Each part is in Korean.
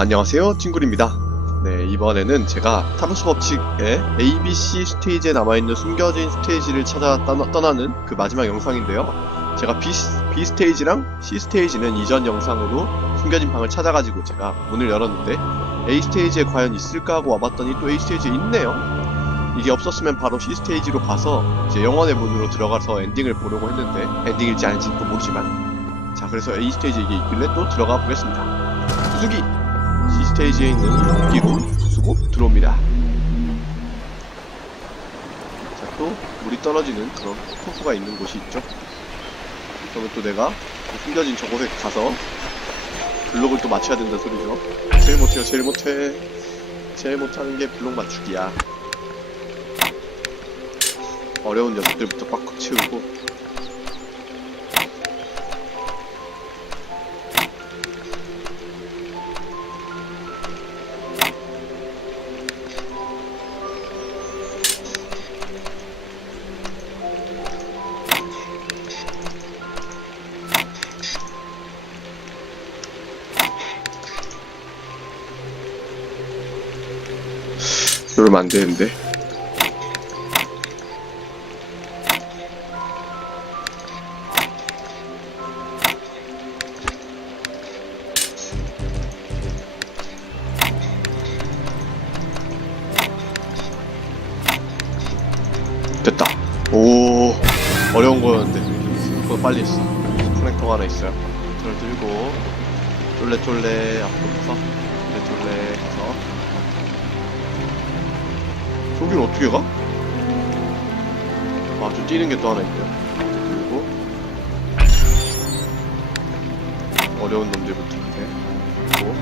안녕하세요 찡구리입니다. 네 이번에는 제가 타노스 법칙의 ABC 스테이지에 남아있는 숨겨진 스테이지를 찾아 떠나, 떠나 는 그 마지막 영상인데요. 제가 B, B 스테이지랑 C 스테이지는 이전 영상으로 숨겨진 방을 찾아가지고 제가 문을 열었는데 A 스테이지에 과연 있을까 하고 와봤더니 또 A 스테이지에 있네요. 이게 없었으면 바로 C 스테이지로 가서 이제 영원의 문으로 들어가서 엔딩을 보려고 했는데 엔딩일지 아닌지 또 모르지만 자 그래서 A 스테이지에 이게 있길래 또 들어가 보겠습니다. 부수기 스테이지에 있는 도끼로 부수고 들어옵니다. 자, 또 물이 떨어지는 그런 포프가 있는 곳이 있죠. 그러면 또 내가 그 숨겨진 저곳에 가서 블록을 또 맞춰야 된다는 소리죠. 제일 못해요, 제일 못해. 제일 못하는 게 블록 맞추기야. 어려운 녀석들부터 꽉꽉 채우고 이러면 안 되는데. 됐다. 오, 어려운 거였는데. 생각보다 빨리 했어. 커넥터가 하나 있어요. 저를 들고, 쫄래쫄래 앞으로 가서, 쫄래쫄래 가서, 저길 어떻게 가? 아, 저 뛰는 게 또 하나 있네요. 그리고 어려운 놈들부터 이렇게 그리고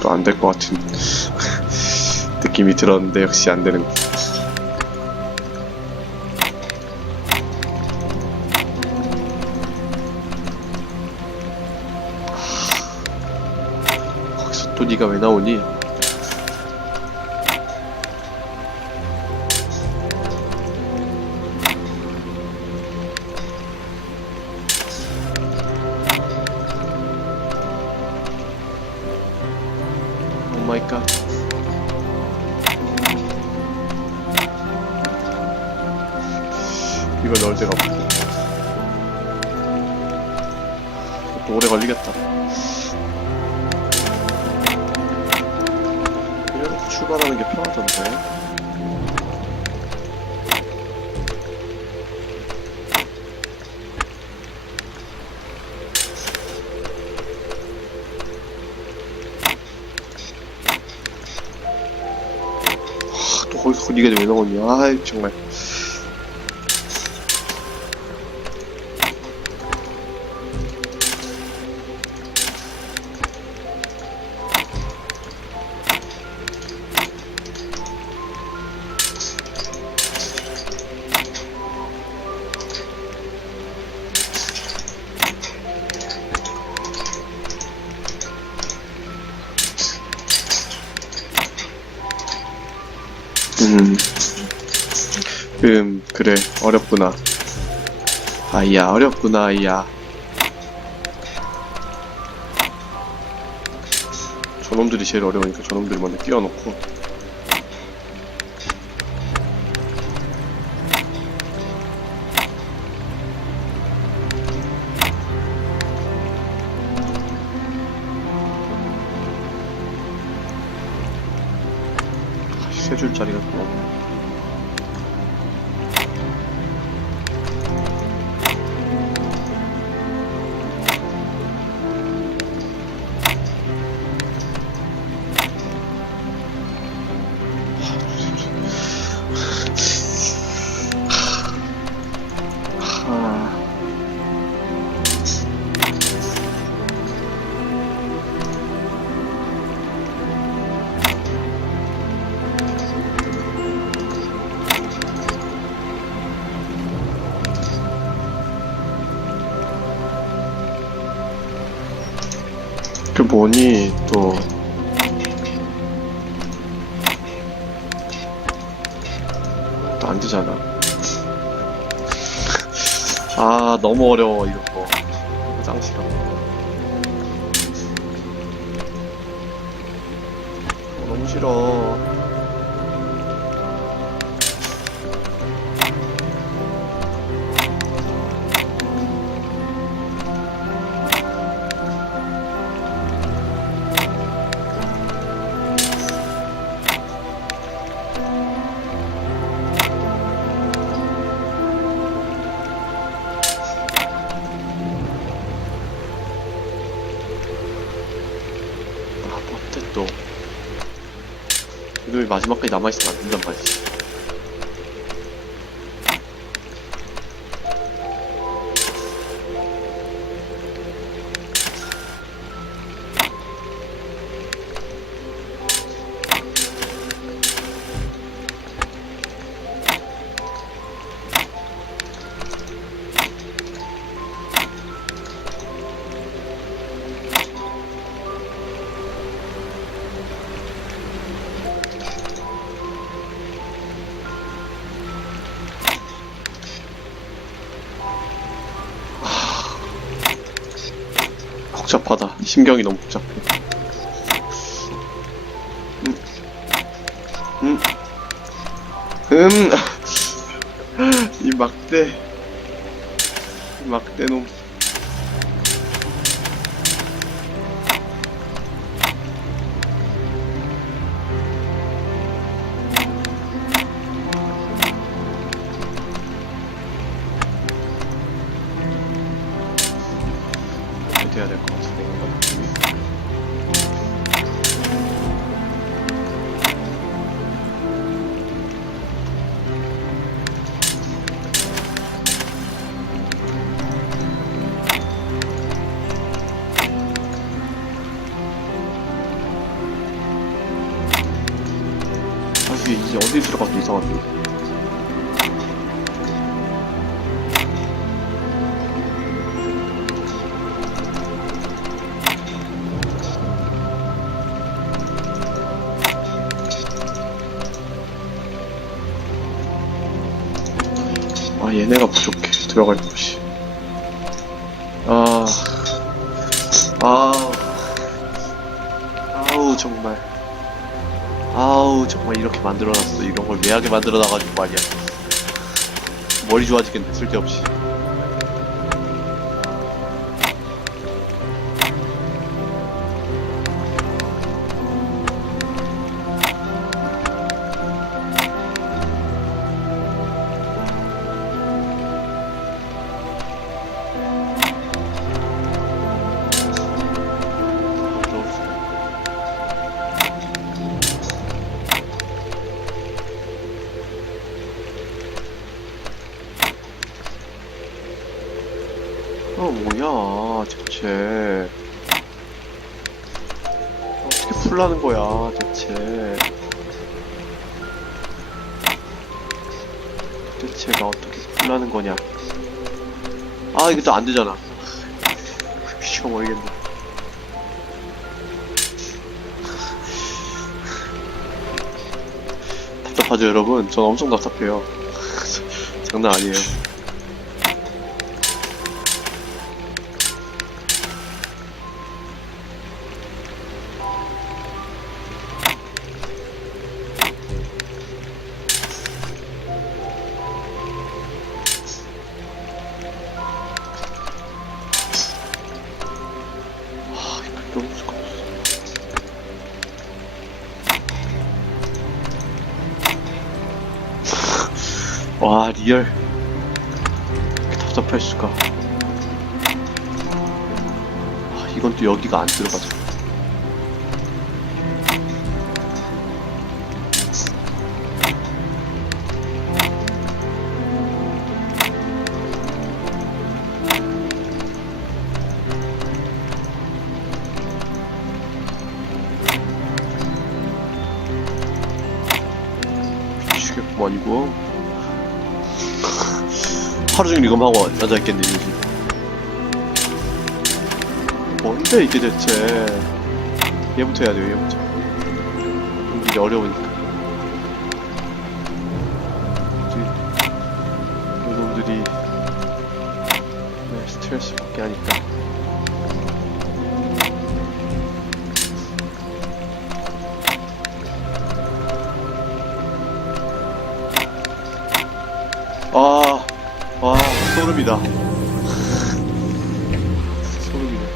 또 안 될 것 같은 느낌이 들었는데 역시 안 되는. 거기서 또 네가 왜 나오니? 이걸 넣을 데가 없고 또 오래 걸리겠다. 이래놓고 출발하는 게 편하던데. 거기서 네가 왜 나오니 아이 정말 음, 음, 그래, 어렵구나. 아이야, 어렵구나, 아이야. 저놈들이 제일 어려우니까 저놈들 먼저 끼워놓고. 세 줄짜리가 또 그 뭐니 또 또 안 되잖아. 아 너무 어려워 이런 거. 짱 싫어. 어, 너무 싫어. 마지막까지 남아있으면 안 된단 말이지. 복잡하다. 심경이 너무 복잡해. 음. 음. 음. 이 막대. 이 막대 놈. 들어가도 이상한데. 아, 얘네가 부족해. 들어갈 곳이. 만들어놨어. 이런 걸 매하게 만들어놔가지고 말이야. 머리 좋아지겠네, 쓸데없이. 대체. 어떻게 풀라는 거야, 대체. 대체가 어떻게 풀라는 거냐. 아, 이게 또 안 되잖아. 미쳐버리겠네. 답답하죠, 여러분? 전 엄청 답답해요. 장난 아니에요. 리얼. 이렇게 답답할 수가. 아, 이건 또 여기가 안 들어가죠. 앉아있겠네, 요즘. 뭔데 이게 대체? 얘부터 해야 돼요 얘부터. 이게 어려우니까. 이- 이놈들이 네, 스트레스 받게 하니까 소름이다. 소름이네.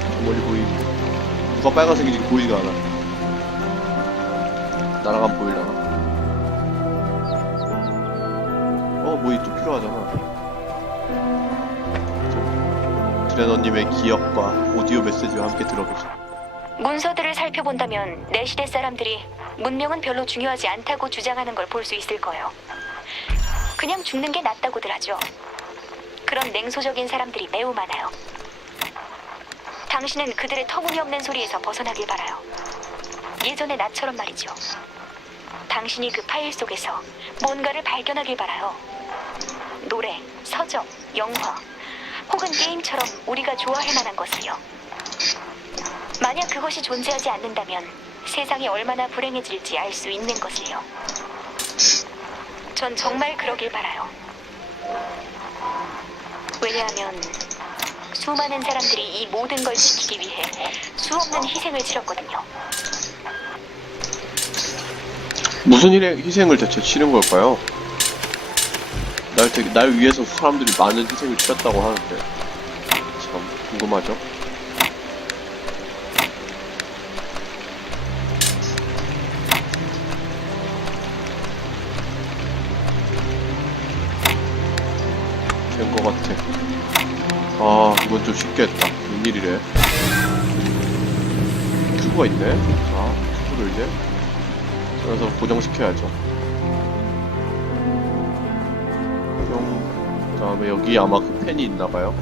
저 멀리 보이는 누가 빨간색인지 보이지가 않아. 나랑 보이려나? 어, 뭐 이 또 필요하잖아. 트레너님의 기억과 오디오 메시지와 함께 들어보죠. 문서들을 살펴본다면 내 시대 사람들이 문명은 별로 중요하지 않다고 주장하는 걸 볼 수 있을 거예요. 그냥 죽는 게 낫다고들 하죠. 그런 냉소적인 사람들이 매우 많아요. 당신은 그들의 터무니없는 소리에서 벗어나길 바라요. 예전의 나처럼 말이죠. 당신이 그 파일 속에서 뭔가를 발견하길 바라요. 노래, 서적, 영화, 혹은 게임처럼 우리가 좋아할 만한 것을요. 만약 그것이 존재하지 않는다면 세상이 얼마나 불행해질지 알 수 있는 것을요. 전 정말 그러길 바라요. 왜냐하면 수많은 사람들이 이 모든 걸 지키기 위해 수없는 희생을 치렀거든요. 무슨 일에 희생을 대체 치른 걸까요? 날, 되게, 날 위해서 사람들이 많은 희생을 치렀다고 하는데 참 궁금하죠? 큐브가 있네 자 큐브를 이제 그래서 고정시켜야죠. 고정. 그 다음에 여기 아마 그 펜이 있나봐요.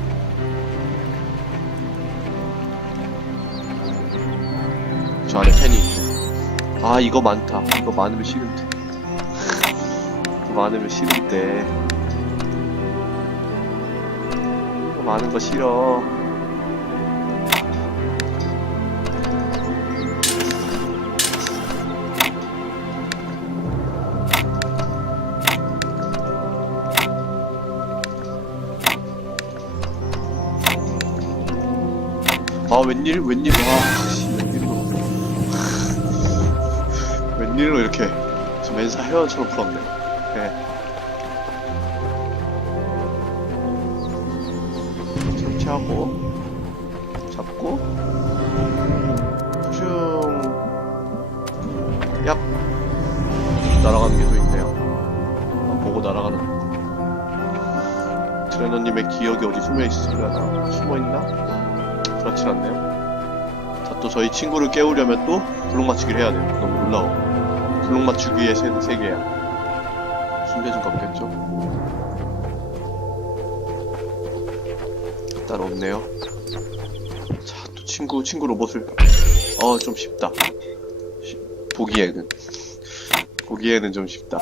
저 안에 펜이 있네. 아 이거 많다. 이거 많으면 싫은데. 많으면 싫은데. 이거 많은 거 싫어. 아 웬일 웬일 와 씨, 웬일로. 웬일로 이렇게 저 맨사 회원처럼 풀었네 네. 설치하고 잡고 쭉약 날아가는 게 또 있네요. 아, 보고 날아가는. 트레너님의 기억이 어디 숨어 있으려나? 숨어 있나? 그렇지 않네요. 자, 또 저희 친구를 깨우려면 또 블록 맞추기를 해야 돼요. 너무 놀라워. 블록 맞추기의 세, 세계야. 숨겨진 거 없겠죠? 일단 없네요. 자, 또 친구, 친구 로봇을. 어, 좀 쉽다. 쉬- 보기에는. 보기에는 좀 쉽다.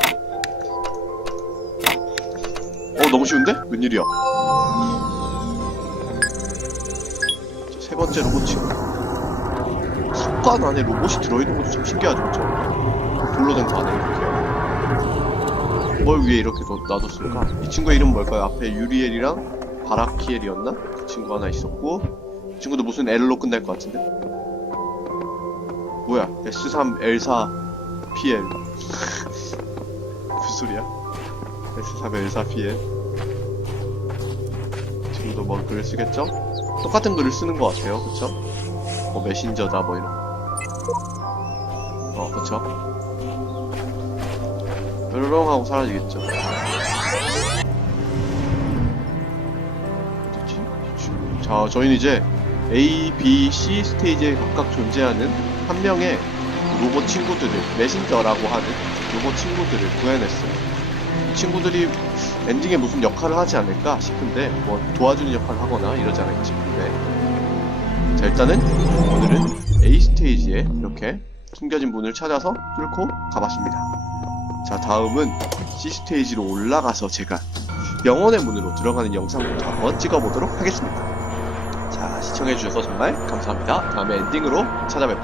어, 너무 쉬운데? 웬일이야? 세 번째 로봇 친구. 습관 안에 로봇이 들어있는 것도 참 신기하죠, 그쵸? 돌로 된 거 안에 이렇게. 뭘 위에 이렇게 놔- 놔뒀을까? 이 친구의 이름 뭘까요? 앞에 유리엘이랑 바라키엘이었나? 그 친구 하나 있었고, 이 친구도 무슨 L로 끝날 것 같은데? 뭐야? S3, L4, PL. 무슨 소리야? S3, L4, PL. 친구도 뭐 글을 쓰겠죠? 똑같은 글을 쓰는 것 같아요, 그쵸? 뭐 메신저다 뭐 이런. 어, 그쵸? 뾰로롱 하고 사라지겠죠. 어딨지? 자, 저희는 이제 A, B, C 스테이지에 각각 존재하는 한 명의 로봇 친구들을 메신저라고 하는 로봇 친구들을 구해냈어요. 이 친구들이 엔딩에 무슨 역할을 하지 않을까 싶은데 뭐 도와주는 역할을 하거나 이러지 않을까 싶은데 자 일단은 오늘은 A 스테이지에 이렇게 숨겨진 문을 찾아서 뚫고 가봤습니다 자 다음은 C 스테이지로 올라가서 제가 영혼의 문으로 들어가는 영상부터 한번 찍어보도록 하겠습니다. 자, 시청해주셔서 정말 감사합니다. 다음에 엔딩으로 찾아뵙도록